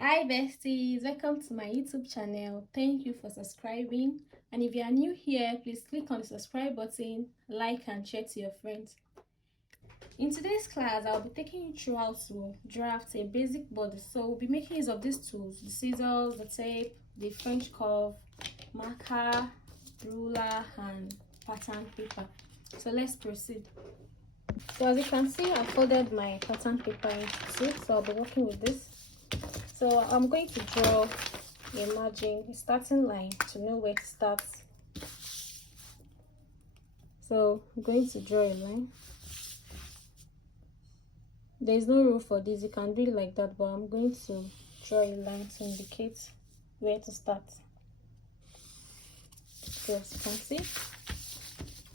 Hi besties, welcome to my YouTube channel. Thank you for subscribing, and if you are new here, please click on the subscribe button, like and share to your friends. In today's class, I'll be taking you through how to draft a basic body. So we'll be making use of these tools: the scissors, the tape, the French curve, marker, ruler and pattern paper. So let's proceed. So as you can see, I folded my pattern paper into two, so I'll be working with this. So I'm going to draw a margin, a starting line to know where to start. So I'm going to draw a line. There is no rule for this, you can do it like that, but I'm going to draw a line to indicate where to start. So as you can see,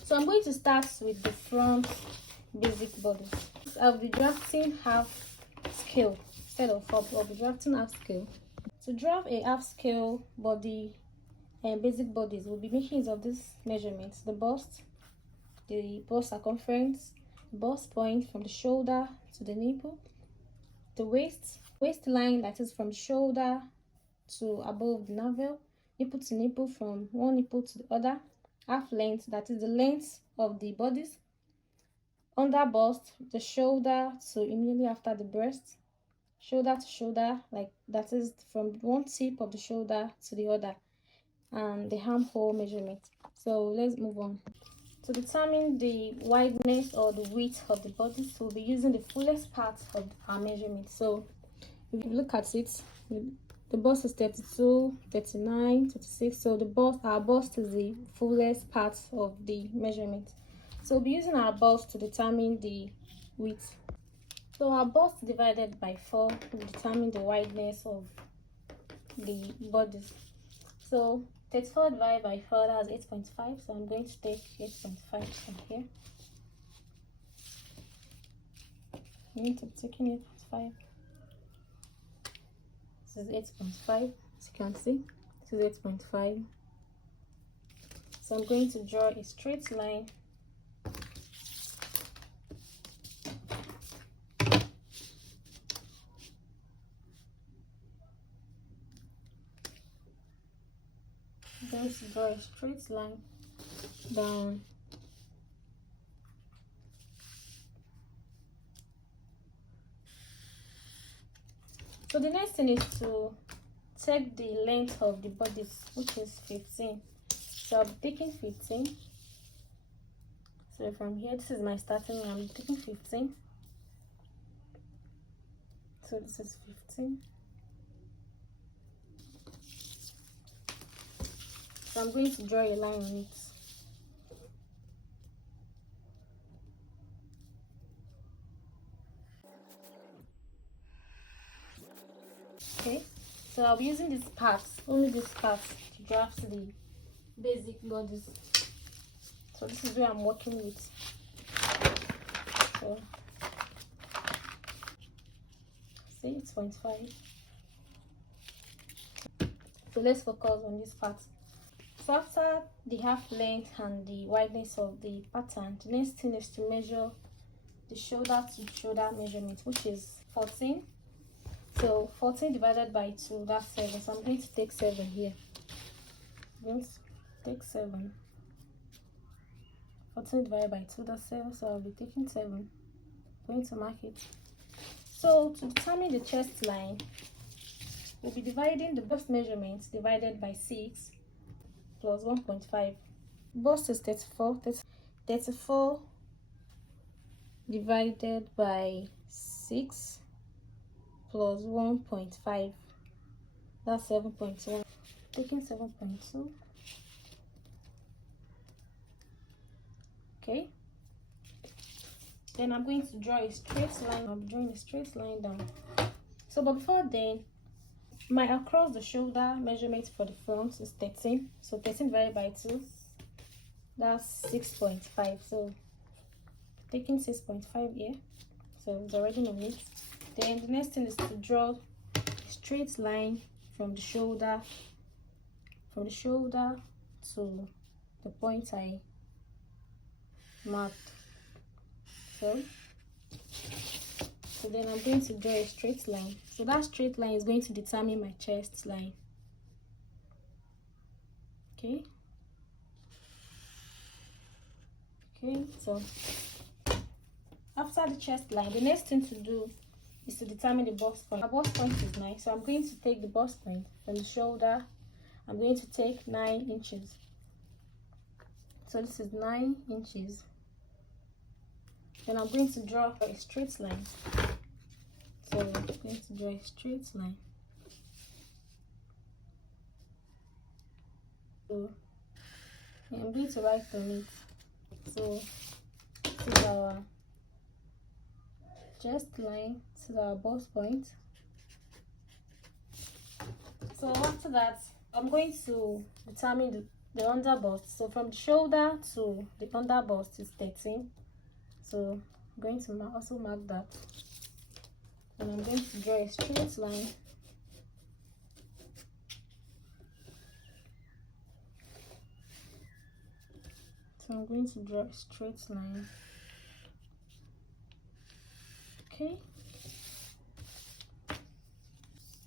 so I'm going to start with the front basic bodice. I'll be drafting half scale instead of up. I'll be drafting half scale. To draft a half scale body and basic bodies, we'll be making use of these measurements: the bust circumference, the bust point from the shoulder to the nipple, the waistline, that is from the shoulder to above the navel, nipple to nipple, from one nipple to the other, half length, that is the length of the bodice, under bust, the shoulder to immediately after the breast, shoulder to shoulder, like that is from one tip of the shoulder to the other, and the armhole measurement. So let's move on. To determine the wideness or the width of the bodice, we'll be using the fullest part of our measurement. So if you look at it, the bust is 32, 39, 36. So our bust is the fullest part of the measurement. So we'll be using our bust to determine the width. So our bust divided by 4 will determine the wideness of the bodice. So 34 divided by 4, that's 8.5. So I'm going to take 8.5 from here. I'm going to be taking 8.5. This is 8.5. As you can see, this is 8.5. So I'm going to draw a straight line . I'm going to draw a straight line down . So the next thing is to take the length of the bodice, which is 15. So I'll be taking 15. So from here, this is my starting line. I'm taking 15. So this is 15. So I'm going to draw a line on it. Okay, so I'll be using this part, only this part, to draft the basic bodice. So this is where I'm working with. So see, it's 0.5. So let's focus on this part. So after the half length and the wideness of the pattern, the next thing is to measure the shoulder to shoulder measurement, which is 14. So 14 divided by 2, that's 7. So I'm going to take 7 here. Let's take 7. 14 divided by 2, that's 7. So I'll be taking 7. I'm going to mark it. So to determine the chest line, we'll be dividing the bust measurement divided by 6 plus 1.5. Bust is 34. 34 divided by 6 plus 1.5, that's 7.1. Taking 7.2. Okay, then I'm going to draw a straight line. I'm drawing a straight line down. So but before then, my across the shoulder measurement for the front is 13. So 13 divided by 2, that's 6.5. So taking 6.5 here. So it's already on it. Then the next thing is to draw a straight line from the shoulder to the point I marked. So So then I'm going to draw a straight line. So that straight line is going to determine my chest line. Okay. Okay, so after the chest line, the next thing to do is to determine the bust point. Our bust point is 9, so I'm going to take the bust point from the shoulder. I'm going to take 9 inches. So this is 9 inches. Then I'm going to draw a straight line. So I'm going to draw a straight line. So I'm going to write on it. So this is our chest line, this is our bust point. So after that, I'm going to determine the under bust. So from the shoulder to the under bust is 13. So I'm going to also mark that. And I'm going to draw a straight line. So I'm going to draw a straight line. Okay.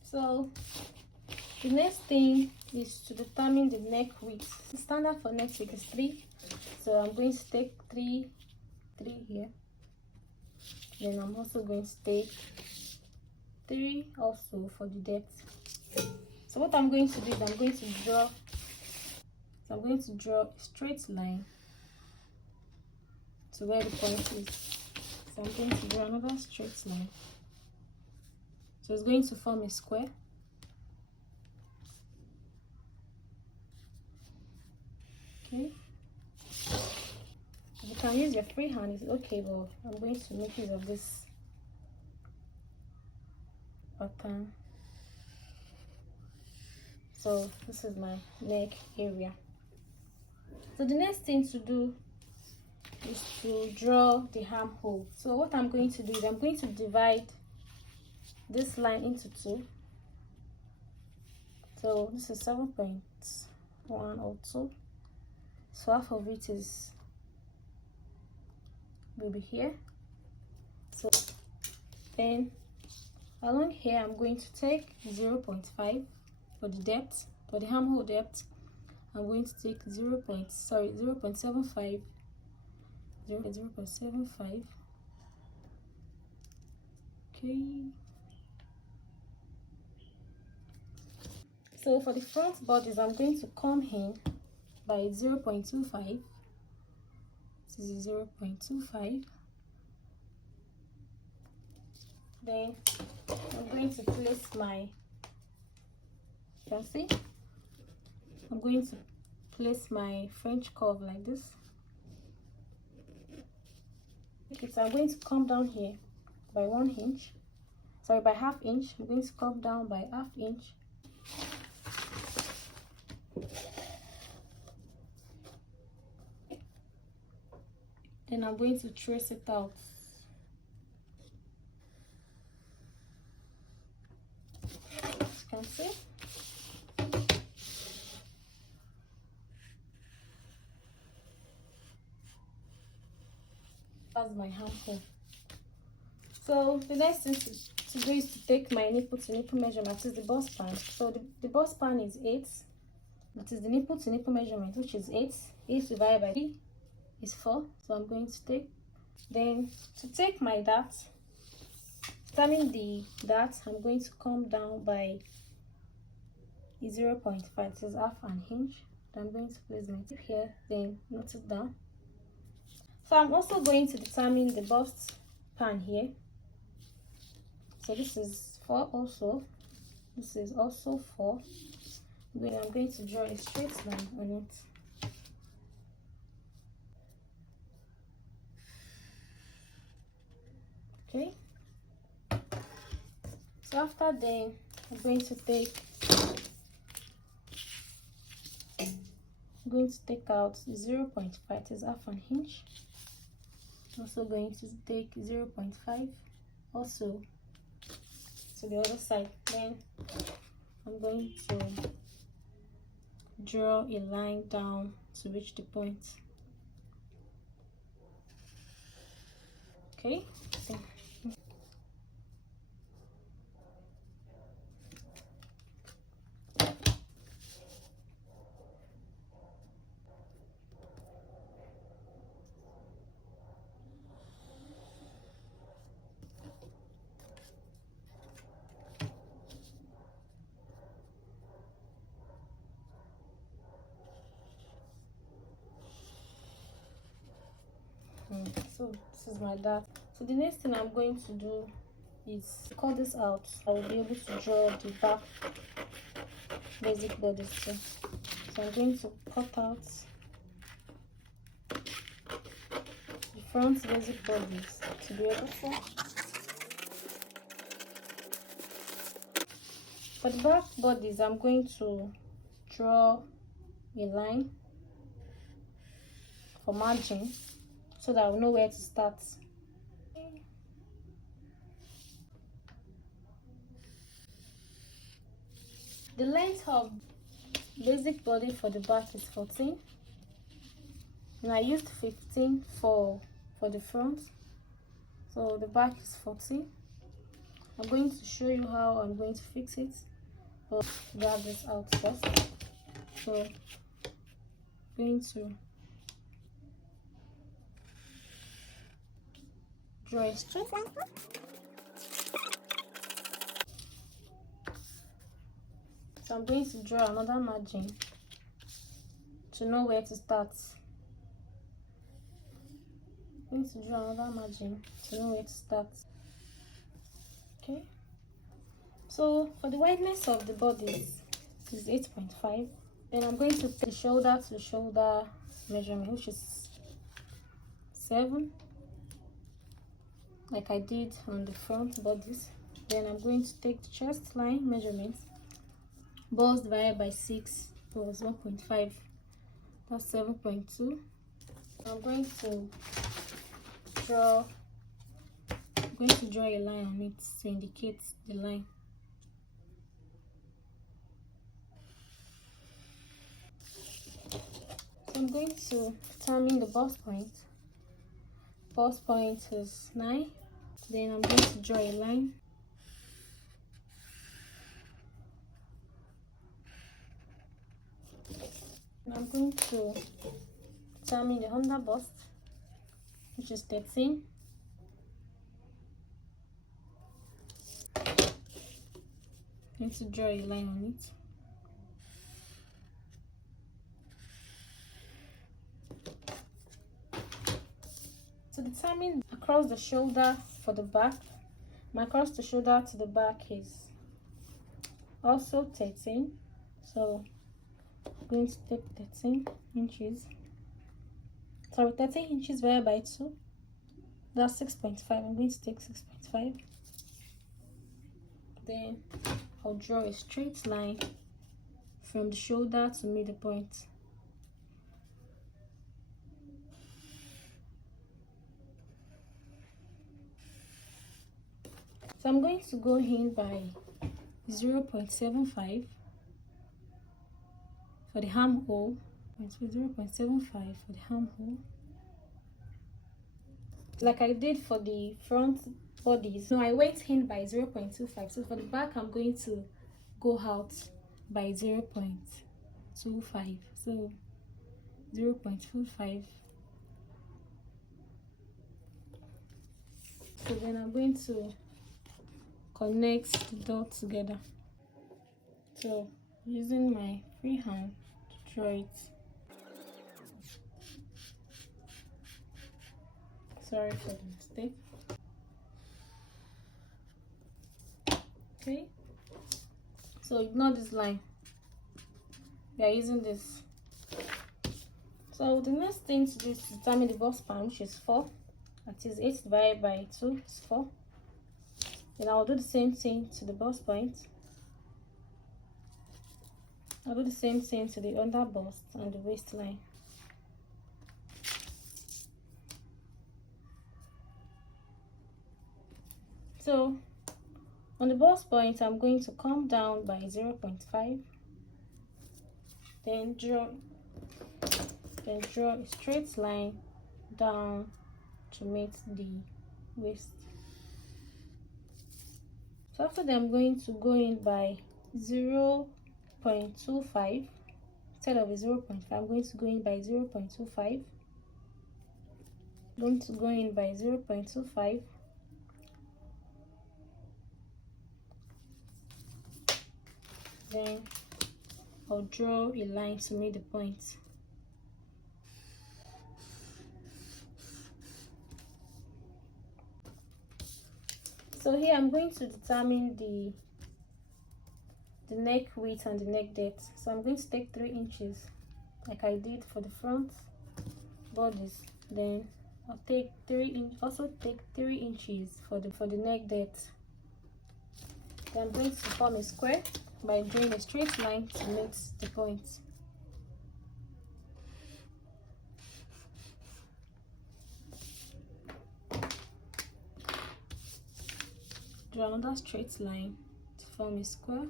So the next thing is to determine the neck width. The standard for neck width is 3. So I'm going to take 3 here. Then I'm also going to take 3 also for the depth. So what I'm going to do is I'm going to draw a straight line to where the point is. So I'm going to draw another straight line. So it's going to form a square. Okay. You can use your free hand, it's okay, but I'm going to make use of this pattern. So this is my neck area. So the next thing to do is to draw the armhole. So what I'm going to do is I'm going to divide this line into 2. So this is 7.1 or 2. So half of it will be here. So then along here I'm going to take 0.5 for the depth, for the armhole depth. I'm going to take 0.75. Okay. So for the front bodice, I'm going to come in by 0.25. This is 0.25. Then I'm going to place my, you can see, I'm going to place my French curve like this. Okay, so I'm going to come down here by 1 inch. Sorry, by ½ inch. I'm going to come down by ½ inch. Then I'm going to trace it out. As you can see. That's my armhole. So the next thing to do is to take my nipple to nipple measurement. This is the bust span. So the bust span is 8. That is the nipple to nipple measurement, which is 8. 8 divided by 3 is 4. So I'm going to take. Then to take my dart, determine the dart, I'm going to come down by 0.5. This is ½ an inch. I'm going to place my tip here. Then note it down. So I'm also going to determine the bust span here. So this is 4 also. This is also 4. Then I'm going to draw a straight line on it. Okay. So after then, I'm going to take out 0.5. It is ½ an inch. Also going to take 0.5 also to the other side. Then I'm going to draw a line down to reach the point. Okay, So this is my dart. So the next thing I'm going to do is cut this out. I will be able to draw the back basic bodice too. So I'm going to cut out the front basic bodice to be able to. For the back bodies, I'm going to draw a line for margin so that I'll know where to start. The length of basic body for the back is 14, and I used 15 for the front, so the back is 14. I'm going to show you how I'm going to fix it, but grab this out first. So I'm going to draw a straight line. So I'm going to draw another margin to know where to start. I'm going to draw another margin to know where to start. Okay. So for the wideness of the bodies is 8.5. Then I'm going to take the shoulder to shoulder measurement, which is 7, like I did on the front bodies. Then I'm going to take the chest line measurement. Bust divided by 6 was 1.5. That's 7.2. I'm going to draw a line on it to indicate the line. So I'm going to determine the bust point. Bust point is 9. Then I'm going to draw a line. I'm going to determine the under bust, which is 13. I'm going to draw a line on it. To determine across the shoulder for the back, my across the shoulder to the back is also 13. So I'm going to take 13 inches. Sorry, 13 inches divided by 2. That's 6.5. I'm going to take 6.5. Then I'll draw a straight line from the shoulder to middle point. So I'm going to go in by 0.75 for the armhole, 0.75 for the armhole, like I did for the front bodies. No, I went in by 0.25. So for the back, I'm going to go out by 0.25. So 0.25. So then I'm going to connect the dots together. So using my free hand to draw it. Sorry for the mistake. Okay, so ignore this line. We are using this. So the next thing to do is to determine the bust span, which is 4. That is 8 divided by 2 is 4. Then I'll do the same thing to the bust point. I'll do the same thing to the under bust and the waistline. So on the bust point, I'm going to come down by 0.5. Then draw a straight line down to meet the waist. So after that, I'm going to go in by 0.25 instead of a 0.5. I'm going to go in by 0.25. I'm going to go in by 0.25. Then I'll draw a line to make the point. So here I'm going to determine the neck width and the neck depth. So I'm going to take 3 inches like I did for the front bodice. Then I'll take 3 inches for the neck depth. Then I'm going to form a square by drawing a straight line to meet the point. Draw another straight line to form a square.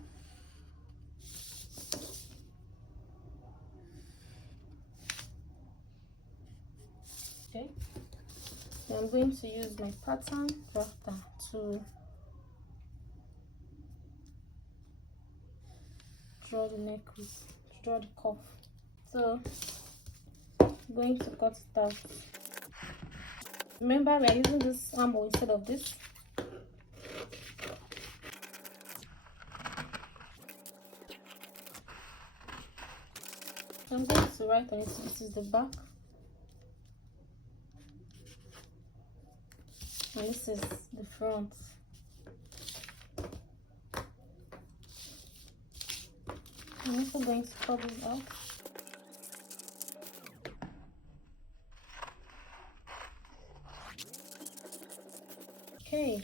Okay. Then I'm going to use my pattern drafter to draw the neck width, draw the cuff. So I'm going to cut it out. Remember, we are using this armhole instead of this. I'm going to write on it. This is the back, and this is the front. I'm also going to cut this out. Okay,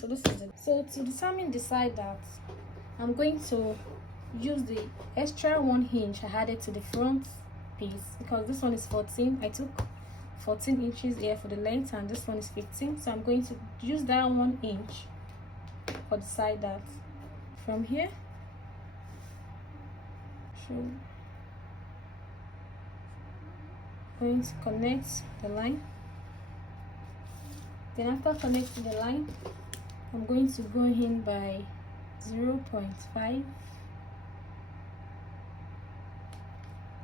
so this is it. So to determine the side that I'm going to use the extra 1 hinge I added to the front piece, because this one is 14. I took 14 inches here for the length, and this one is 15. So I'm going to use that 1 inch for the side that from here. So I'm going to connect the line. Then after connecting the line, I'm going to go in by 0.5.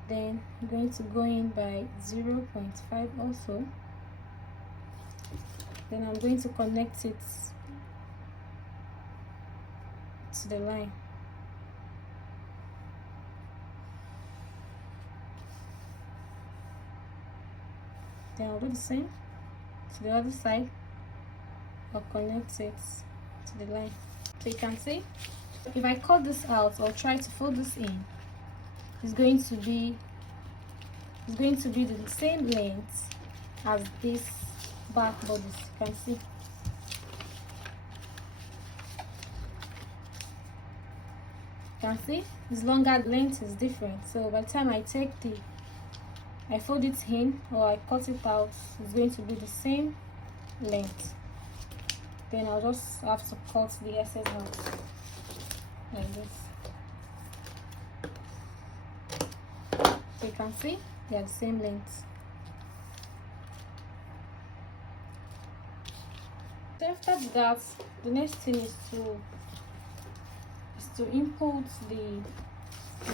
Then I'm going to go in by 0.5 also. Then I'm going to connect it to the line. Then I'll do the same to the other side. I'll connect it to the line. So you can see, if I cut this out or try to fold this in, it's going to be the same length as this back bodice. You can see. You can see this longer length is different. So by the time I fold it in or I cut it out, it's going to be the same length. Then I'll just have to cut the excess out like this. So you can see they are the same length. So after that, the next thing is to input the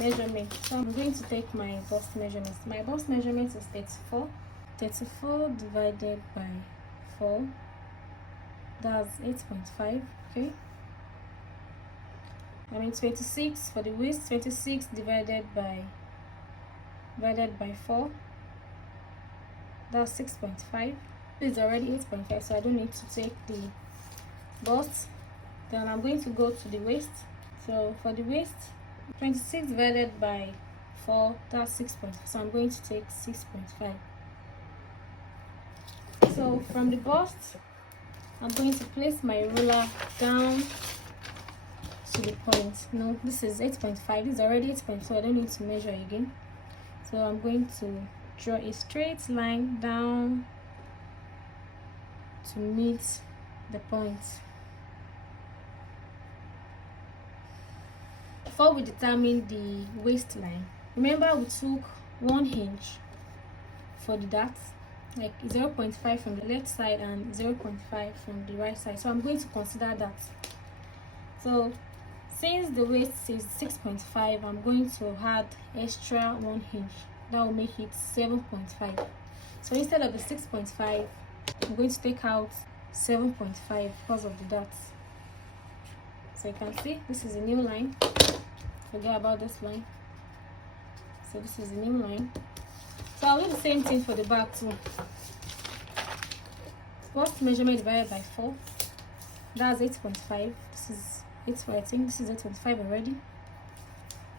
measurement. So I'm going to take my bust measurements. My bust measurement is 34. 34 divided by 4, that's 8.5. okay. I mean 26 for the waist. 26 divided by 4, that's 6.5. It's already 8.5, so I don't need to take the bust. Then I'm going to go to the waist. So for the waist, 26 divided by 4, that's 6.5. So I'm going to take 6.5. So from the bust, I'm going to place my ruler down to the point. No, this is 8.5. This is already 8.5, so I don't need to measure again. So I'm going to draw a straight line down to meet the point. Before we determine the waistline, remember we took 1 hinge for the dart, like 0.5 from the left side and 0.5 from the right side. So I'm going to consider that. So since the waist is 6.5, I'm going to add extra 1 hinge. That will make it 7.5. So instead of the 6.5, I'm going to take out 7.5 because of the dots. So you can see this is a new line. Forget about this line. So this is a new line. So I'll do the same thing for the back too. bust measurement divided by 4, that's 8.5. This is 8, I think this is 8.5 already.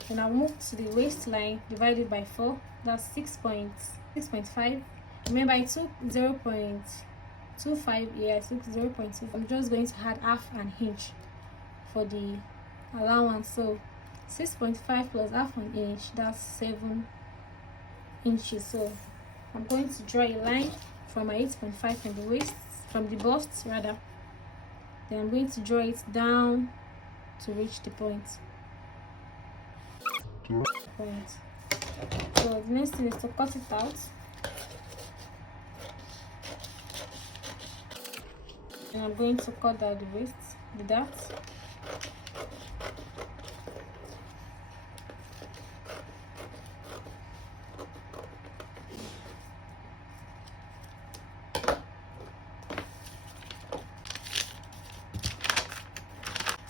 And I'll move to the waistline divided by 4, that's 6.5. Remember I took 0.25 here, I took 0.2. I'm just going to add half an inch for the allowance, so 6.5 plus half an inch, that's 7 inches. So I'm going to draw a line from my 8.5 from the waist, from the bust rather, then I'm going to draw it down to reach the point. So the next thing is to cut it out. And I'm going to cut out the waist, the dart.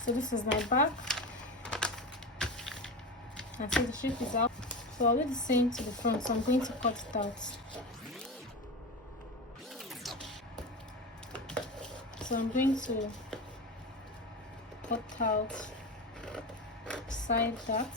So this is my back, and so the shape is out. So I'll do the same to the front, so I'm going to cut it out. So I'm going to cut out side dart.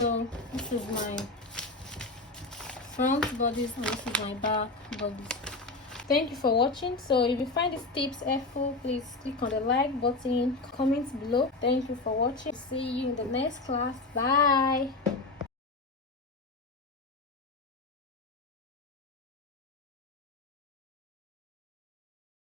So this is my front bodice and this is my back bodice. Thank you for watching. So if you find these tips helpful, please click on the like button, comment below. Thank you for watching. See you in the next class. Bye.